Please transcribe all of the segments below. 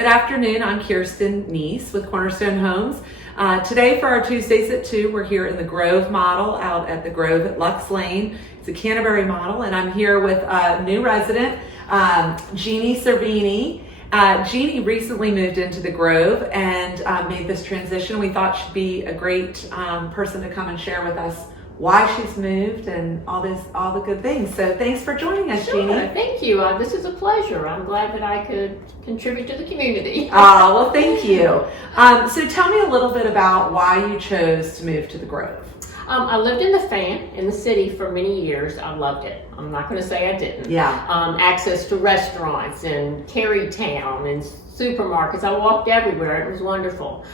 good afternoon. I'm Kirsten Neese with Cornerstone Homes. Today for our Tuesdays at 2, we're here in the Grove model out at the Grove at Lux Lane. It's a Canterbury model, and I'm here with a new resident, Jeanne Cervini. Jeanne recently moved into the Grove and made this transition. We thought she'd be a great person to come and share with us why she's moved and all the good things. So thanks for joining us, Sure, Jeanne. thank you. This is a pleasure. I'm glad that I could contribute to the community. Well, thank you. So tell me a little bit about why you chose to move to the Grove. I lived in the Fan in the city for many years. I loved it. I'm not going to say I didn't. Yeah. Access to restaurants and Terrytown and supermarkets. I walked everywhere. It was wonderful.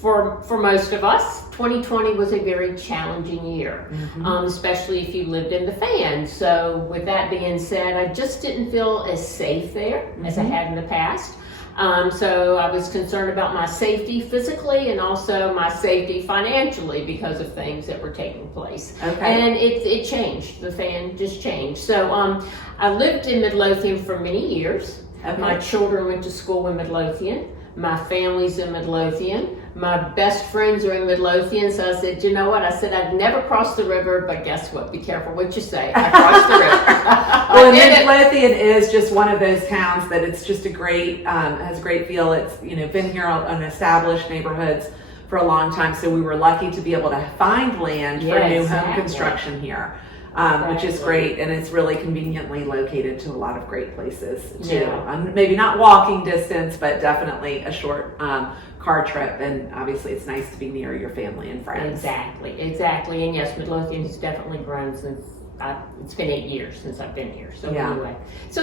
For most of us, 2020 was a very challenging year, especially if you lived in the Fan. So with that being said, I just didn't feel as safe there as I had in the past. So I was concerned about my safety physically and also my safety financially because of things that were taking place. Okay. And it changed. The Fan just changed. So I lived in Midlothian for many years. Okay. My children went to school in Midlothian. My family's in Midlothian. My best friends are in Midlothian, so I said, you know what? I said, I'd never crossed the river, but guess what? Be careful what you say. I crossed the river. Well, Midlothian is just one of those towns that it's just a great, has a great feel. It's, been here in established neighborhoods for a long time, so we were lucky to be able to find land for new home construction here. Which is great, and it's really conveniently located to a lot of great places too. Maybe not walking distance, but definitely a short car trip, and obviously it's nice to be near your family and friends. Exactly, and yes, Midlothian has definitely grown since it's been 8 years since I've been here. So anyway, so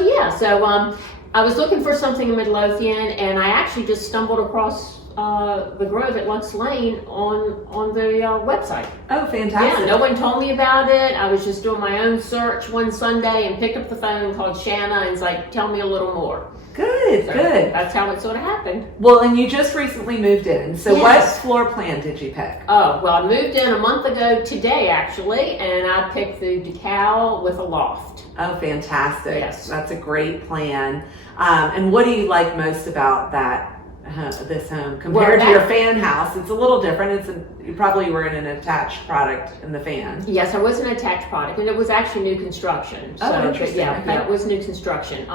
I was looking for something in Midlothian, and I actually just stumbled across the Grove at Lux Lane on the website. Oh, fantastic. Yeah, no one told me about it. I was just doing my own search one Sunday and picked up the phone and called Shanna and was like, tell me a little more. Good. That's how it sort of happened. Well, and you just recently moved in. So what floor plan did you pick? Oh, well, I moved in a month ago today, actually, and I picked the decal with a loft. Oh, fantastic. Yes. That's a great plan. And what do you like most about this home compared to your Fan house? It's a little different. You probably were in an attached product in the Fan. Yes, I was an attached product, and it was actually new construction. Oh, interesting. Yeah, it was new construction.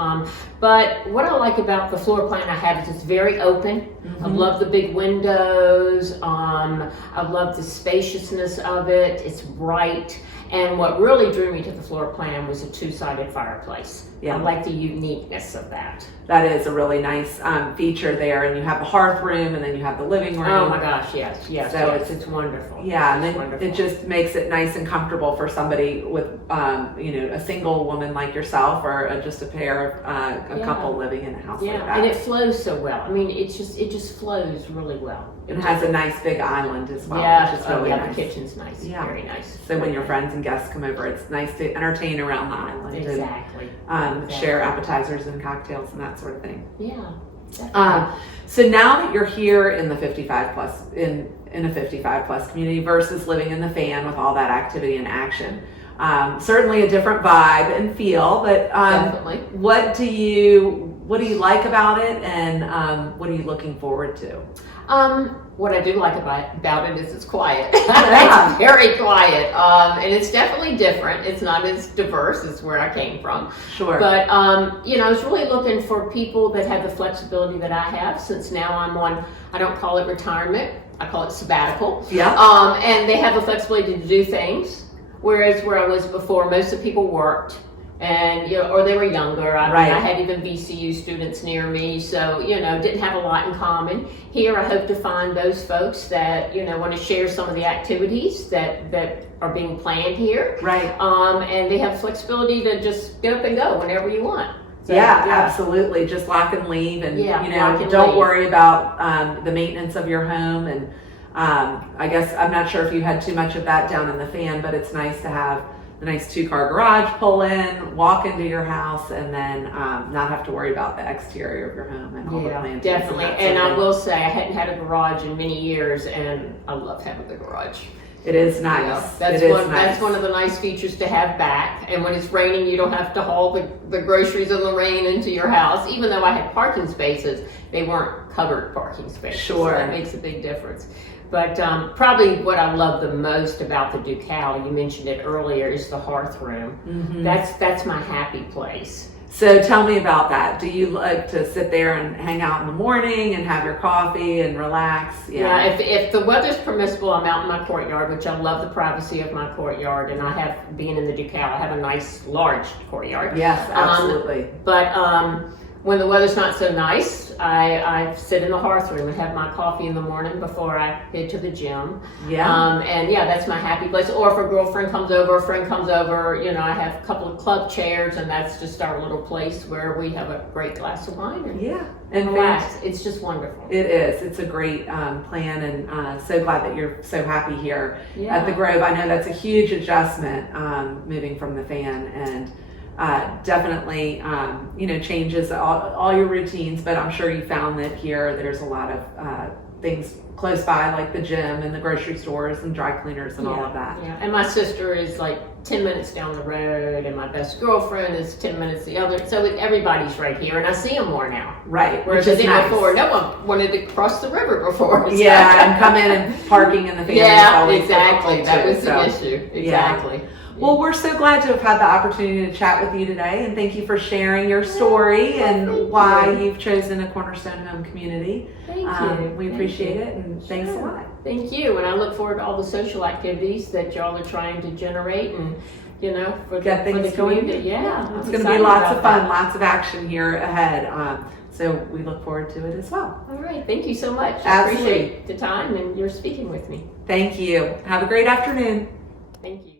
But what I like about the floor plan I have is it's very open. I love the big windows. I love the spaciousness of it. It's bright. And what really drew me to the floor plan was a 2-sided fireplace. Yeah. I like the uniqueness of that. That is a really nice feature there, and you have the hearth room, and then you have the living room. Oh my gosh, yes. So it's wonderful. Yeah, and then wonderful. it just makes it nice and comfortable for somebody with, a single woman like yourself, or just a pair of a couple living in a house like that. And it flows so well. I mean, it just flows really well. It has a nice big island as well, Yeah, which is really nice. The kitchen's nice. Yeah. Very nice. So when your friends and guests come over, it's nice to entertain around the island. Exactly. And share appetizers and cocktails and that sort of thing. Yeah. So now that you're here in the 55 plus in a 55 plus community versus living in the Fan with all that activity and action, certainly a different vibe and feel. But Definitely. What do you like about it, and what are you looking forward to? What I do like about it is it's quiet. Yeah. It's very quiet, and it's definitely different. It's not as diverse as where I came from. Sure. But I was really looking for people that have the flexibility that I have, since now I'm on, I don't call it retirement, I call it sabbatical. Yeah. And they have the flexibility to do things, whereas where I was before, most of the people worked. And or they were younger. I mean, I had even VCU students near me, so didn't have a lot in common. Here, I hope to find those folks that want to share some of the activities that are being planned here. Right. And they have flexibility to just get up and go whenever you want. So, absolutely. Just lock and leave, and don't worry about the maintenance of your home. And I guess I'm not sure if you had too much of that down in the Fan, but it's nice to have a nice 2-car garage, pull in, walk into your house, and then not have to worry about the exterior of your home and all the plantings. Definitely. And I will say I hadn't had a garage in many years, and I love having the garage. It is nice. Yeah, That's one of the nice features to have back. And when it's raining, you don't have to haul the groceries in the rain into your house. Even though I had parking spaces, they weren't covered parking spaces. Sure. So that makes a big difference. But probably what I love the most about the Ducal, you mentioned it earlier, is the hearth room. Mm-hmm. That's my happy place. So tell me about that. Do you like to sit there and hang out in the morning and have your coffee and relax? Yeah, if the weather's permissible, I'm out in my courtyard, which I love the privacy of my courtyard. And I have, being in the Ducal, I have a nice large courtyard. Yes, absolutely. But when the weather's not so nice, I sit in the hearth room and have my coffee in the morning before I head to the gym. Yeah. And yeah, that's my happy place. Or if a girlfriend comes over, a friend comes over, I have a couple of club chairs, and that's just our little place where we have a great glass of wine and relax. It's just wonderful. It is. It's a great plan, and so glad that you're so happy here at the Grove. I know that's a huge adjustment, moving from the fan, and definitely, changes all your routines, but I'm sure you found that here there's a lot of things close by, like the gym and the grocery stores and dry cleaners and all of that. Yeah, and my sister is like 10 minutes down the road, and my best girlfriend is 10 minutes the other, so everybody's right here, and I see them more now. Right, whereas which is nice. Before, no one wanted to cross the river before. So. Yeah, and come in and parking in the family. Yeah, exactly. That was the issue. Exactly. Yeah. Well, we're so glad to have had the opportunity to chat with you today, and thank you for sharing your story and why you've chosen a Cornerstone home community. Thank you. We appreciate it, and thanks a lot. Thank you, and I look forward to all the social activities that y'all are trying to generate, and for the community. Yeah, it's going to be lots of fun, lots of action here ahead. So we look forward to it as well. All right, thank you so much. Absolutely. I appreciate the time and your speaking with me. Thank you. Have a great afternoon. Thank you.